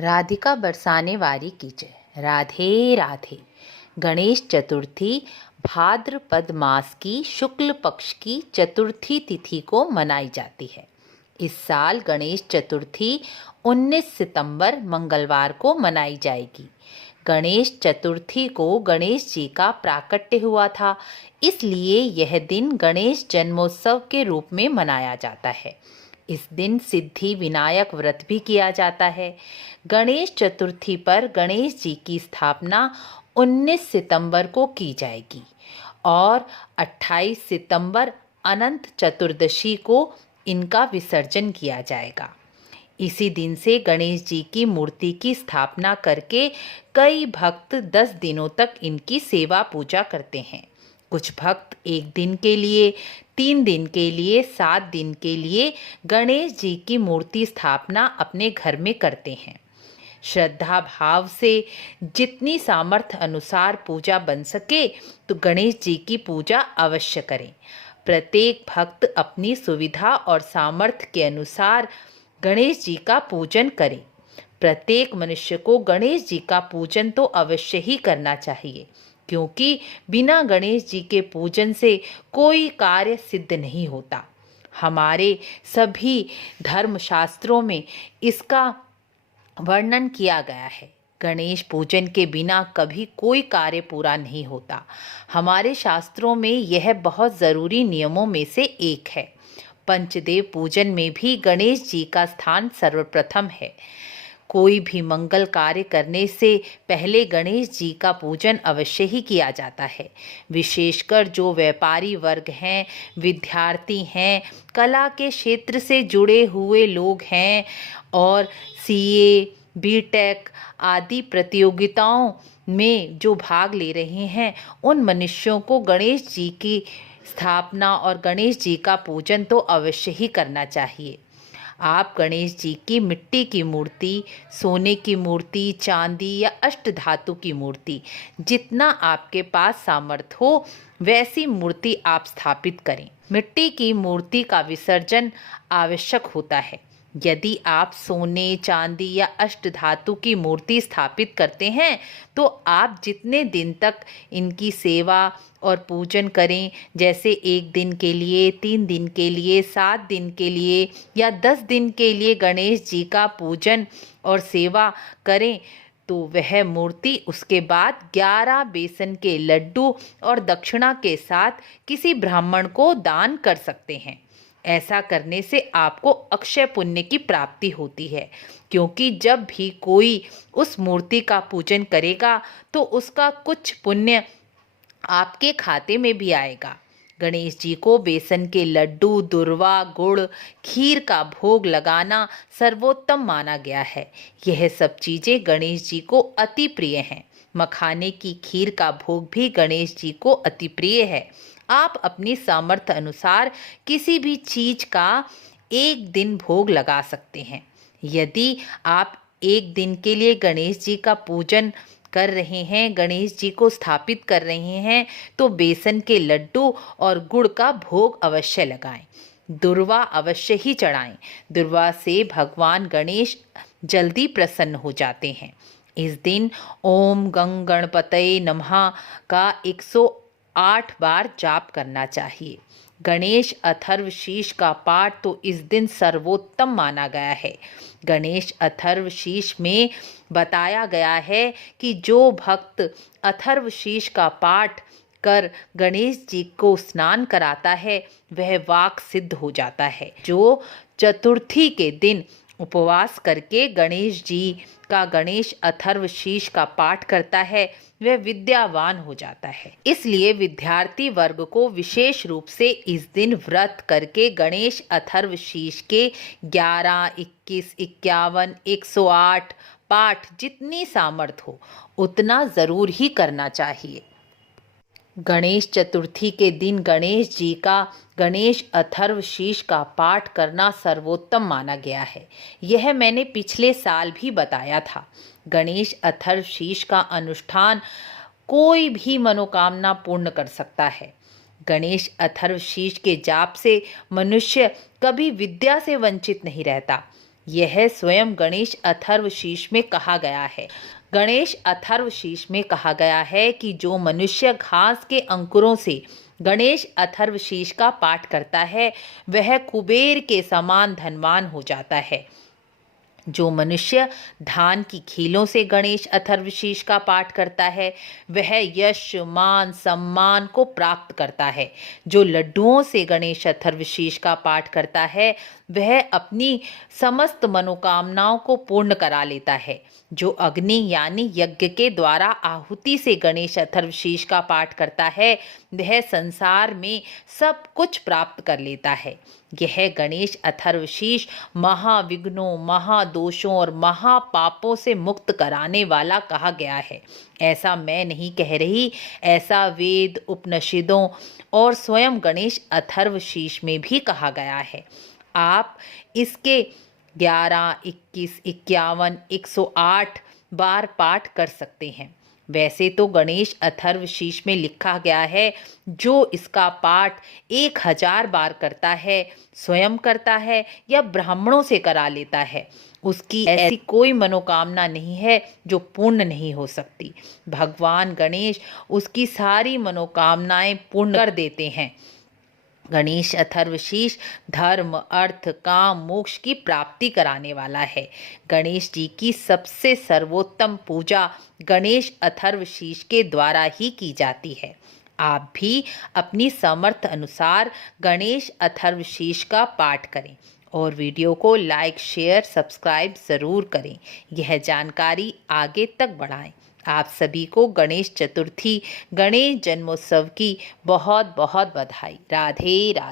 राधिका बरसाने वारी की जय। राधे राधे। गणेश चतुर्थी भाद्रपद मास की शुक्ल पक्ष की चतुर्थी तिथि को मनाई जाती है। इस साल गणेश चतुर्थी 19 सितंबर मंगलवार को मनाई जाएगी। गणेश चतुर्थी को गणेश जी का प्राकट्य हुआ था, इसलिए यह दिन गणेश जन्मोत्सव के रूप में मनाया जाता है। इस दिन सिद्धि विनायक व्रत भी किया जाता है। गणेश चतुर्थी पर गणेश जी की स्थापना 19 सितंबर को की जाएगी और 28 सितंबर अनंत चतुर्दशी को इनका विसर्जन किया जाएगा। इसी दिन से गणेश जी की मूर्ति की स्थापना करके कई भक्त 10 दिनों तक इनकी सेवा पूजा करते हैं। कुछ भक्त 1 दिन के लिए, 3 दिन के लिए, 7 दिन के लिए गणेश जी की मूर्ति स्थापना अपने घर में करते हैं। श्रद्धा भाव से जितनी सामर्थ्य अनुसार पूजा बन सके तो गणेश जी की पूजा अवश्य करें। प्रत्येक भक्त अपनी सुविधा और सामर्थ्य के अनुसार गणेश जी का पूजन करें। प्रत्येक मनुष्य को गणेश जी का पूजन तो अवश्य ही करना चाहिए, क्योंकि बिना गणेश जी के पूजन से कोई कार्य सिद्ध नहीं होता। हमारे सभी धर्मशास्त्रों में इसका वर्णन किया गया है। गणेश पूजन के बिना कभी कोई कार्य पूरा नहीं होता। हमारे शास्त्रों में यह बहुत ज़रूरी नियमों में से एक है। पंचदेव पूजन में भी गणेश जी का स्थान सर्वप्रथम है। कोई भी मंगल कार्य करने से पहले गणेश जी का पूजन अवश्य ही किया जाता है। विशेषकर जो व्यापारी वर्ग हैं, विद्यार्थी हैं, कला के क्षेत्र से जुड़े हुए लोग हैं और सीए, बीटेक आदि प्रतियोगिताओं में जो भाग ले रहे हैं, उन मनुष्यों को गणेश जी की स्थापना और गणेश जी का पूजन तो अवश्य ही करना चाहिए। आप गणेश जी की मिट्टी की मूर्ति, सोने की मूर्ति, चांदी या अष्टधातु की मूर्ति, जितना आपके पास सामर्थ्य हो वैसी मूर्ति आप स्थापित करें। मिट्टी की मूर्ति का विसर्जन आवश्यक होता है। यदि आप सोने, चांदी या अष्टधातु की मूर्ति स्थापित करते हैं तो आप जितने दिन तक इनकी सेवा और पूजन करें, जैसे 1 दिन के लिए, 3 दिन के लिए, 7 दिन के लिए या 10 दिन के लिए गणेश जी का पूजन और सेवा करें, तो वह मूर्ति उसके बाद 11 बेसन के लड्डू और दक्षिणा के साथ किसी ब्राह्मण को दान कर सकते हैं। ऐसा करने से आपको अक्षय पुण्य की प्राप्ति होती है, क्योंकि जब भी कोई उस मूर्ति का पूजन करेगा तो उसका कुछ पुण्य आपके खाते में भी आएगा। गणेश जी को बेसन के लड्डू, दुर्वा, गुड़, खीर का भोग लगाना सर्वोत्तम माना गया है। यह सब चीज़ें गणेश जी को अति प्रिय हैं। मखाने की खीर का भोग भी गणेश जी को अति प्रिय है। आप अपनी सामर्थ्य अनुसार किसी भी चीज़ का 1 दिन भोग लगा सकते हैं। यदि आप 1 दिन के लिए गणेश जी का पूजन कर रहे हैं, गणेश जी को स्थापित कर रहे हैं, तो बेसन के लड्डू और गुड़ का भोग अवश्य लगाएं। दुर्वा अवश्य ही चढ़ाएं। दुर्वा से भगवान गणेश जल्दी प्रसन्न हो जाते हैं। इस दिन ओम गं गणपतये नमः का 108 बार जाप करना चाहिए। गणेश अथर्वशीष का पाठ तो इस दिन सर्वोत्तम माना गया है। गणेश अथर्वशीष में बताया गया है कि जो भक्त अथर्वशीष का पाठ कर गणेश जी को स्नान कराता है वह वाक सिद्ध हो जाता है। जो चतुर्थी के दिन उपवास करके गणेश जी का गणेश अथर्वशीष का पाठ करता है वह विद्यावान हो जाता है। इसलिए विद्यार्थी वर्ग को विशेष रूप से इस दिन व्रत करके गणेश अथर्वशीष के 11, 21, 51, 108 पाठ जितनी सामर्थ्य हो उतना ज़रूर ही करना चाहिए। गणेश चतुर्थी के दिन गणेश जी का गणेश अथर्वशीष का पाठ करना सर्वोत्तम माना गया है। यह मैंने पिछले साल भी बताया था। गणेश अथर्वशीष का अनुष्ठान कोई भी मनोकामना पूर्ण कर सकता है। गणेश अथर्वशीष के जाप से मनुष्य कभी विद्या से वंचित नहीं रहता। यह स्वयं गणेश अथर्वशीष में कहा गया है। गणेश अथर्वशीष में कहा गया है कि जो मनुष्य घास के अंकुरों से गणेश अथर्वशीष का पाठ करता है वह कुबेर के समान धनवान हो जाता है। जो मनुष्य धान की खीलों से गणेश अथर्वशीष का पाठ करता है वह यश मान सम्मान को प्राप्त करता है। जो लड्डुओं से गणेश अथर्वशीष का पाठ करता है वह अपनी समस्त मनोकामनाओं को पूर्ण करा लेता है। जो अग्नि यानी यज्ञ के द्वारा आहुति से गणेश अथर्वशीष का पाठ करता है वह संसार में सब कुछ प्राप्त कर लेता है। यह गणेश अथर्वशीष महाविघ्नों, महादोषों और महापापों से मुक्त कराने वाला कहा गया है। ऐसा मैं नहीं कह रही, ऐसा वेद, उपनिषदों और स्वयं गणेश अथर्वशीष में भी कहा गया है। आप इसके 11, 21, 51, 108 बार पाठ कर सकते हैं। वैसे तो गणेश अथर्वशीष में लिखा गया है जो इसका पाठ 1000 बार करता है, स्वयं करता है या ब्राह्मणों से करा लेता है, उसकी ऐसी कोई मनोकामना नहीं है जो पूर्ण नहीं हो सकती। भगवान गणेश उसकी सारी मनोकामनाएं पूर्ण कर देते हैं। गणेश अथर्वशीष धर्म, अर्थ, काम, मोक्ष की प्राप्ति कराने वाला है। गणेश जी की सबसे सर्वोत्तम पूजा गणेश अथर्वशीष के द्वारा ही की जाती है। आप भी अपनी समर्थ अनुसार गणेश अथर्वशीष का पाठ करें और वीडियो को लाइक, शेयर, सब्सक्राइब ज़रूर करें। यह जानकारी आगे तक बढ़ाएं। आप सभी को गणेश चतुर्थी, गणेश जन्मोत्सव की बहुत बहुत बधाई। राधे राधे।